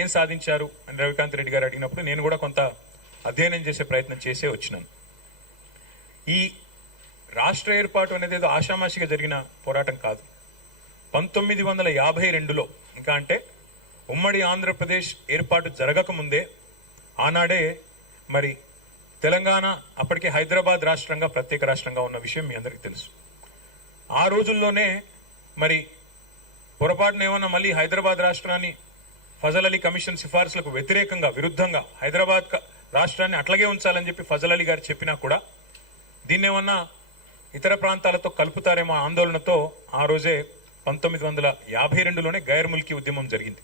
ఏం సాధించారు అని రవికాంత్ రెడ్డి గారు అడిగినప్పుడు నేను కూడా కొంత అధ్యయనం చేసే ప్రయత్నం చేసే వచ్చినాను. ఈ రాష్ట్ర ఏర్పాటు అనేది ఏదో ఆషామాషిగా జరిగిన పోరాటం కాదు. 1952లో ఇంకా అంటే ఉమ్మడి ఆంధ్రప్రదేశ్ ఏర్పాటు జరగకముందే ఆనాడే మరి తెలంగాణ అప్పటికే హైదరాబాద్ రాష్ట్రంగా ప్రత్యేక రాష్ట్రంగా ఉన్న విషయం మీ అందరికీ తెలుసు. ఆ రోజుల్లోనే మరి పొరపాటున ఏమన్నా మళ్ళీ హైదరాబాద్ రాష్ట్రాన్ని ఫజల్ అలీ కమిషన్ సిఫార్సులకు వ్యతిరేకంగా విరుద్ధంగా హైదరాబాద్ రాష్ట్రాన్ని అట్లాగే ఉంచాలని చెప్పి ఫజల్ అలీ గారు చెప్పినా కూడా దీన్నేమన్నా ఇతర ప్రాంతాలతో కలుపుతారేమో ఆందోళనతో ఆ రోజే 1952లోనే గైర్ ముల్కీ ఉద్యమం జరిగింది.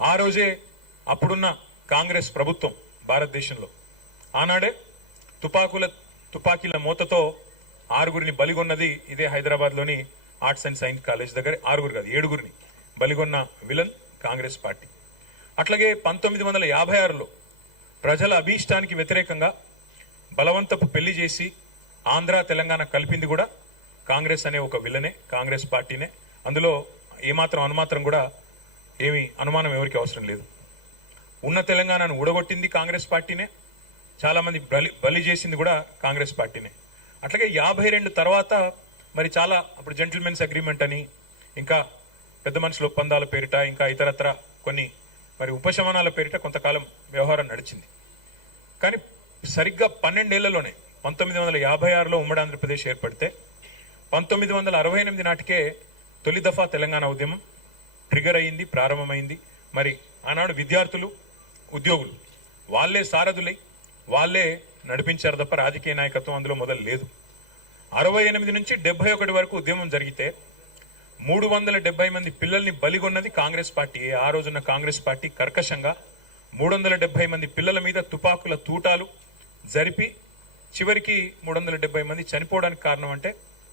ఆ రోజే అప్పుడున్న కాంగ్రెస్ ప్రభుత్వం భారతదేశంలో ఆనాడే తుపాకీల మూతతో 6గురిని బలిగొన్నది ఇదే హైదరాబాద్లోని ఆర్ట్స్ అండ్ సైన్స్ కాలేజ్ దగ్గర. 6గురు కాదు 7గురిని బలిగొన్న విలన్ కాంగ్రెస్ పార్టీ. అట్లాగే 1956లో ప్రజల అభీష్టానికి వ్యతిరేకంగా బలవంతపు పెళ్లి చేసి ఆంధ్ర తెలంగాణ కలిపింది కూడా కాంగ్రెస్ అనే ఒక విలనే, కాంగ్రెస్ పార్టీనే. అందులో ఏమాత్రం అనుమాత్రం కూడా ఏమి అనుమానం ఎవరికి అవసరం లేదు. ఉన్న తెలంగాణను ఊడగొట్టింది కాంగ్రెస్ పార్టీనే, చాలా మంది బలి చేసింది కూడా కాంగ్రెస్ పార్టీనే. అట్లాగే 52 తర్వాత మరి చాలా అప్పుడు జెంటిల్మెన్స్ అగ్రిమెంట్ అని ఇంకా పెద్ద మనుషుల ఒప్పందాల పేరిట ఇంకా ఇతరత్ర కొన్ని మరి ఉపశమనాల పేరిట కొంతకాలం వ్యవహారం నడిచింది. కానీ సరిగ్గా 12 ఏళ్లలోనే 1956లో ఉమ్మడి ఆంధ్రప్రదేశ్ ఏర్పడితే 1968 నాటికే తొలి దఫా తెలంగాణ ఉద్యమం ట్రిగర్ అయింది, ప్రారంభమైంది. మరి ఆనాడు విద్యార్థులు ఉద్యోగులు వాళ్లే సారథులై వాళ్లే నడిపించారు తప్ప రాజకీయ నాయకత్వం అందులో మొదలు లేదు. 68 నుంచి 71 వరకు ఉద్యమం జరిగితే 370 మంది పిల్లల్ని బలిగొన్నది కాంగ్రెస్ పార్టీ. ఆ రోజున్న కాంగ్రెస్ పార్టీ కర్కశంగా 370 మంది పిల్లల మీద తుపాకుల తూటాలు జరిపి చివరికి 370 మంది చనిపోవడానికి కారణం అంటే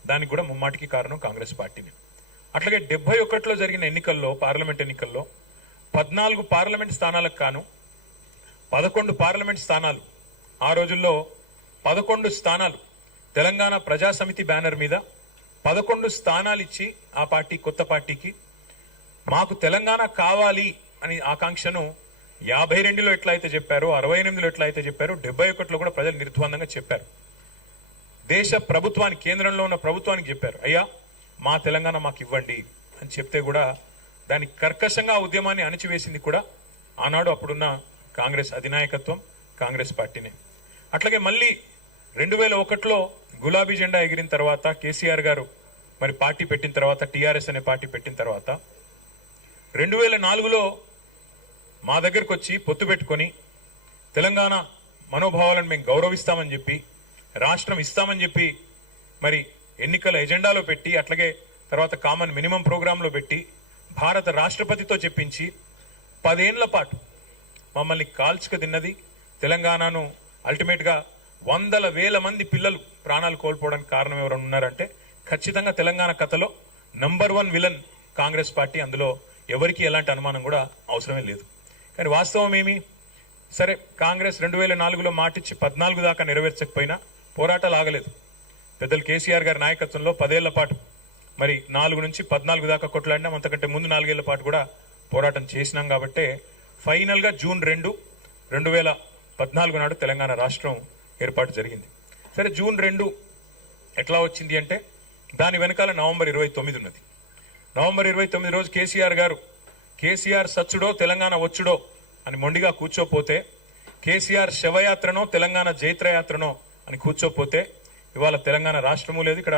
దానికి కూడా ముమ్మాటికి కారణం కాంగ్రెస్ పార్టీని. అట్లాగే 71లో జరిగిన ఎన్నికల్లో పార్లమెంట్ ఎన్నికల్లో 14 పార్లమెంట్ స్థానాలకు కాను 11 పార్లమెంట్ స్థానాలు ఆ రోజుల్లో 11 స్థానాలు తెలంగాణ ప్రజాసమితి బ్యానర్ మీద 11 స్థానాలు ఇచ్చి ఆ పార్టీ కొత్త పార్టీకి మాకు తెలంగాణ కావాలి అని ఆకాంక్షను 52లో ఎట్లా అయితే చెప్పారో 68లో ఎట్లా అయితే చెప్పారో 71లో కూడా ప్రజలు నిర్ద్వందంగా చెప్పారు. దేశ ప్రభుత్వానికి కేంద్రంలో ఉన్న ప్రభుత్వానికి చెప్పారు, అయ్యా మా తెలంగాణ మాకు ఇవ్వండి అని చెప్తే కూడా దాని కర్కశంగా ఉద్యమాన్ని అణిచివేసింది కూడా ఆనాడు అప్పుడున్న కాంగ్రెస్ అధినాయకత్వం కాంగ్రెస్ పార్టీనే. అట్లాగే మళ్ళీ 2001లో గులాబీ జెండా ఎగిరిన తర్వాత కేసీఆర్ గారు మరి పార్టీ పెట్టిన తర్వాత టీఆర్ఎస్ అనే పార్టీ పెట్టిన తర్వాత 2004లో మా దగ్గరకు వచ్చి పొత్తు పెట్టుకొని తెలంగాణ మనోభావాలను మేము గౌరవిస్తామని చెప్పి రాష్ట్రం ఇస్తామని చెప్పి మరి ఎన్నికల ఎజెండాలో పెట్టి అట్లాగే తర్వాత కామన్ మినిమం ప్రోగ్రాంలో పెట్టి భారత రాష్ట్రపతితో చెప్పించి 10 ఏళ్ల పాటు మమ్మల్ని కాల్చుక తిన్నది తెలంగాణను. అల్టిమేట్ గా 100,000 మంది పిల్లలు ప్రాణాలు కోల్పోవడానికి కారణం ఎవరైనా ఉన్నారంటే ఖచ్చితంగా తెలంగాణ కథలో నంబర్ 1 విలన్ కాంగ్రెస్ పార్టీ. అందులో ఎవరికి ఎలాంటి అనుమానం కూడా అవసరమే లేదు. కానీ వాస్తవం ఏమి, సరే కాంగ్రెస్ 2004లో మాటిచ్చి 14 దాకా నెరవేర్చకపోయినా పోరాటాలు ఆగలేదు. పెద్దలు కేసీఆర్ గారి నాయకత్వంలో 10 ఏళ్ల పాటు మరి 4 నుంచి 14 దాకా కొట్లాడినాం. అంతకంటే ముందు 4 ఏళ్ల పాటు కూడా పోరాటం చేసినాం. కాబట్టి ఫైనల్ గా జూన్ 2, 2014 నాడు తెలంగాణ రాష్ట్రం ఏర్పాటు జరిగింది. సరే జూన్ 2 ఎట్లా వచ్చింది అంటే దాని వెనకాల నవంబర్ 29 ఉన్నది. నవంబర్ 29 రోజు కేసీఆర్ సచ్చుడో తెలంగాణ వచ్చుడో అని మొండిగా కూర్చోపోతే, కేసీఆర్ శవయాత్రనో తెలంగాణ జైత్రయాత్రనో అని కూర్చోపోతే ఇవాళ తెలంగాణ రాష్ట్రము లేదు. ఇక్కడ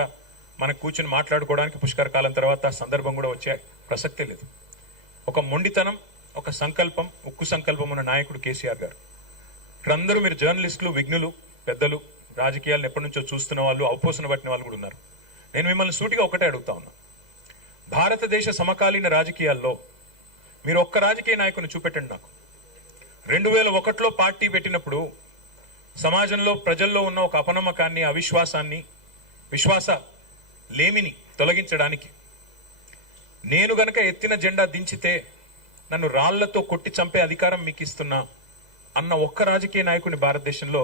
మనకు కూర్చుని మాట్లాడుకోవడానికి పుష్కర కాలం తర్వాత సందర్భం కూడా వచ్చే ప్రసక్తే లేదు. ఒక మొండితనం, ఒక సంకల్పం, ఉక్కు సంకల్పం ఉన్న నాయకుడు కేసీఆర్ గారు. ఇక్కడందరూ మీరు జర్నలిస్టులు, విఘ్నులు, పెద్దలు, రాజకీయాలను ఎప్పటి నుంచో చూస్తున్న వాళ్ళు, అవపోసన పట్టిన వాళ్ళు కూడా ఉన్నారు. నేను మిమ్మల్ని సూటిగా ఒకటే అడుగుతా ఉన్నా, భారతదేశ సమకాలీన రాజకీయాల్లో మీరు ఒక్క రాజకీయ నాయకుని చూపెట్టండి నాకు. 2001లో పార్టీ పెట్టినప్పుడు సమాజంలో ప్రజల్లో ఉన్న ఒక అపనమ్మకాన్ని, అవిశ్వాసాన్ని, విశ్వాస లేమిని తొలగించడానికి నేను గనక ఎత్తిన జెండా దించితే నన్ను రాళ్లతో కొట్టి చంపే అధికారం మీకు ఇస్తున్నా అన్న ఒక్క రాజకీయ నాయకుని భారతదేశంలో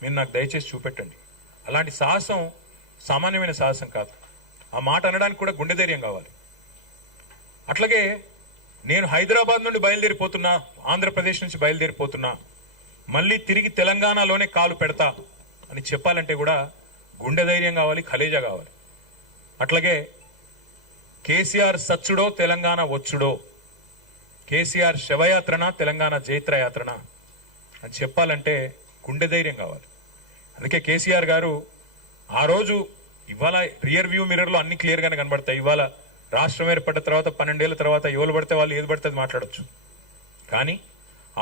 మీరు నాకు దయచేసి చూపెట్టండి. అలాంటి సాహసం సామాన్యమైన సాహసం కాదు. ఆ మాట అనడానికి కూడా గుండె ధైర్యం కావాలి. అట్లాగే నేను హైదరాబాద్ నుండి బయలుదేరిపోతున్నా, ఆంధ్రప్రదేశ్ నుంచి బయలుదేరిపోతున్నా, మళ్ళీ తిరిగి తెలంగాణలోనే కాలు పెడతా అని చెప్పాలంటే కూడా గుండె ధైర్యం కావాలి, ఖలేజా కావాలి. అట్లాగే కేసీఆర్ సచ్చుడో తెలంగాణ వచ్చుడో, కేసీఆర్ శవయాత్రన తెలంగాణ జైత్రయాత్రన అని చెప్పాలంటే గుండె ధైర్యం కావాలి. అందుకే కేసీఆర్ గారు ఆ రోజు, ఇవాళ రియర్ వ్యూ మిర్రర్ లో అన్ని క్లియర్ గానే కనబడతాయి. ఇవాళ రాష్ట్రం ఏర్పడ్డ తర్వాత 12 ఏళ్ల తర్వాత ఎవరు పడితే వాళ్ళు ఏది పడితే అది మాట్లాడొచ్చు. కానీ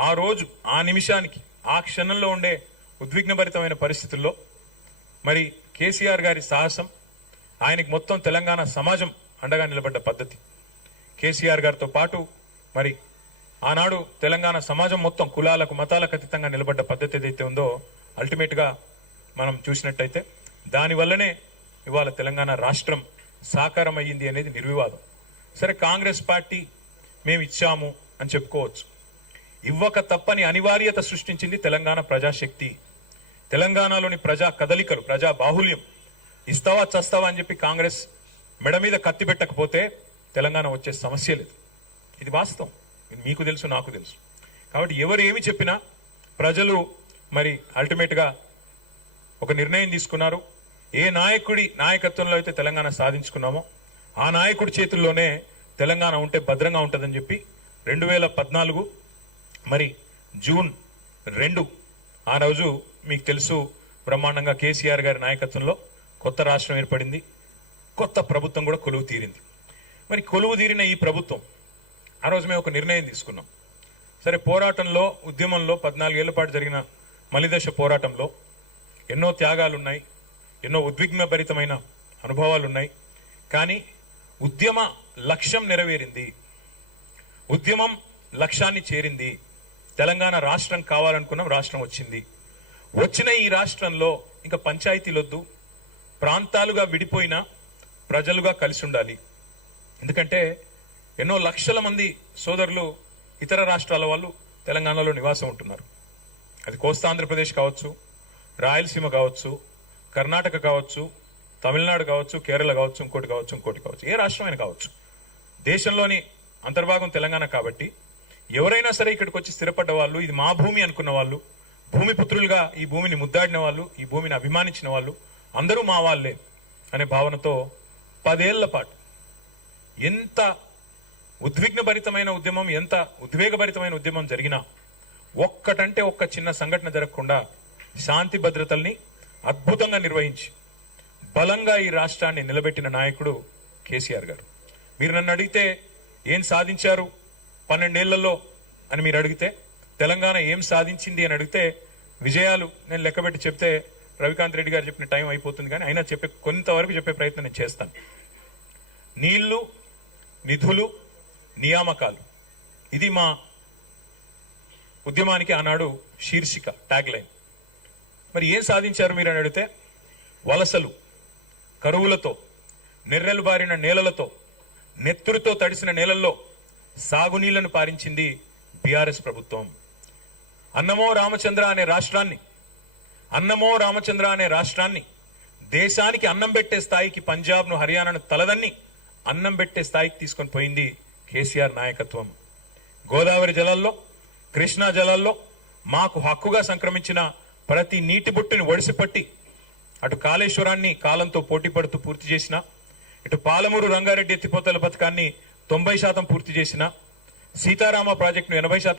ఆ రోజు, ఆ నిమిషానికి, ఆ క్షణంలో ఉండే ఉద్విగ్నభరితమైన పరిస్థితుల్లో మరి కేసీఆర్ గారి సాహసం, ఆయనకి మొత్తం తెలంగాణ సమాజం అండగా నిలబడ్డ పద్ధతి, కేసీఆర్ గారితో పాటు మరి ఆనాడు తెలంగాణ సమాజం మొత్తం కులాలకు మతాలకు అతీతంగా నిలబడ్డ పద్ధతి ఏదైతే ఉందో, అల్టిమేట్ గా మనం చూసినట్టయితే దానివల్లనే ఇవాళ తెలంగాణ రాష్ట్రం సాకారం అయ్యింది అనేది నిర్వివాదం. సరే, కాంగ్రెస్ పార్టీ మేము ఇచ్చాము అని చెప్పుకోవచ్చు. ఇవ్వక తప్పని అనివార్యత సృష్టించింది తెలంగాణ ప్రజాశక్తి, తెలంగాణలోని ప్రజా కదలికలు, ప్రజా బాహుల్యం. ఇస్తావా చస్తావా అని చెప్పి కాంగ్రెస్ మెడ మీద కత్తి పెట్టకపోతే తెలంగాణ వచ్చే సమస్య లేదు. ఇది వాస్తవం, ఇది మీకు తెలుసు, నాకు తెలుసు. కాబట్టి ఎవరు ఏమి చెప్పినా ప్రజలు మరి అల్టిమేట్ గా ఒక నిర్ణయం తీసుకున్నారు. ఏ నాయకుడి నాయకత్వంలో అయితే తెలంగాణ సాధించుకున్నామో ఆ నాయకుడి చేతుల్లోనే తెలంగాణ ఉంటే భద్రంగా ఉంటుందని చెప్పి 2014 మరి జూన్ 2 ఆ రోజు మీకు తెలుసు బ్రహ్మాండంగా కేసీఆర్ గారి నాయకత్వంలో కొత్త రాష్ట్రం ఏర్పడింది, కొత్త ప్రభుత్వం కూడా కొలువు తీరింది. మరి కొలువు తీరిన ఈ ప్రభుత్వం ఆ రోజు మేము ఒక నిర్ణయం తీసుకున్నాం. సరే, పోరాటంలో, ఉద్యమంలో 14 ఏళ్ల పాటు జరిగిన మలిదశ పోరాటంలో ఎన్నో త్యాగాలున్నాయి, ఎన్నో ఉద్విగ్నభరితమైన అనుభవాలున్నాయి. కానీ ఉద్యమ లక్ష్యం నెరవేరింది, ఉద్యమం లక్ష్యాన్ని చేరింది. తెలంగాణ రాష్ట్రం కావాలనుకున్నాం, రాష్ట్రం వచ్చింది. వచ్చిన ఈ రాష్ట్రంలో ఇంకా పంచాయతీలొద్దు, ప్రాంతాలుగా విడిపోయిన ప్రజలుగా కలిసి ఉండాలి. ఎందుకంటే ఎన్నో లక్షల మంది సోదరులు ఇతర రాష్ట్రాల వాళ్ళు తెలంగాణలో నివాసం ఉంటున్నారు. అది కోస్తా ఆంధ్రప్రదేశ్ కావచ్చు, రాయలసీమ కావచ్చు, కర్ణాటక కావచ్చు, తమిళనాడు కావచ్చు, కేరళ కావచ్చు, ఇంకోటి కావచ్చు, ఏ రాష్ట్రమైనా కావచ్చు. దేశంలోని అంతర్భాగం తెలంగాణ కాబట్టి ఎవరైనా సరే ఇక్కడికి వచ్చి స్థిరపడ్డ వాళ్ళు, ఇది మా భూమి అనుకున్న వాళ్ళు, భూమిపుత్రులుగా ఈ భూమిని ముద్దాడిన వాళ్ళు, ఈ భూమిని అభిమానించిన వాళ్ళు అందరూ మా వాళ్లే అనే భావనతో 10 ఏళ్ల పాటు ఎంత ఉద్విగ్నభరితమైన ఉద్యమం, ఎంత ఉద్వేగభరితమైన ఉద్యమం జరిగినా ఒక్కటంటే ఒక్క చిన్న సంఘటన జరగకుండా శాంతి భద్రతల్ని అద్భుతంగా నిర్వహించి బలంగా ఈ రాష్ట్రాన్ని నిలబెట్టిన నాయకుడు కేసీఆర్ గారు. మీరు నన్ను అడిగితే ఏం సాధించారు 12 ఏళ్లలో అని మీరు అడిగితే, తెలంగాణ ఏం సాధించింది అని అడిగితే, విజయాలు నేను లెక్కబెట్టి చెప్తే రవికాంత్ రెడ్డి గారు చెప్పిన టైం అయిపోతుంది. కానీ అయినా కొంతవరకు చెప్పే ప్రయత్నం నేను చేస్తాను. నీళ్లు, నిధులు, నియామకాలు, ఇది మా ఉద్యమానికి ఆనాడు శీర్షిక, ట్యాగ్ లైన్. మరి ఏం సాధించారు మీరు అని అడిగితే, వలసలు, కరువులతో, నెర్రెలు బారిన నేలలతో, నెత్తురుతో తడిసిన నేలల్లో సాగునీళ్లను పారించింది బీఆర్ఎస్ ప్రభుత్వం. అన్నమో రామచంద్ర అనే రాష్ట్రాన్ని దేశానికి అన్నం పెట్టే స్థాయికి, పంజాబ్ను, హర్యానాను తలదన్ని అన్నం పెట్టే స్థాయికి తీసుకొని పోయింది కేసీఆర్ నాయకత్వం. గోదావరి జలాల్లో, కృష్ణా జలాల్లో మాకు హక్కుగా సంక్రమించిన ప్రతి నీటి బొట్టుని ఒడిసిపట్టి అటు కాళేశ్వరాన్ని కాలంతో పోటీ పడుతూ పూర్తి చేసిన, ఇటు పాలమూరు రంగారెడ్డి ఎత్తిపోతల పథకాన్ని 90% పూర్తి చేసిన, సీతారామ ప్రాజెక్టును 80%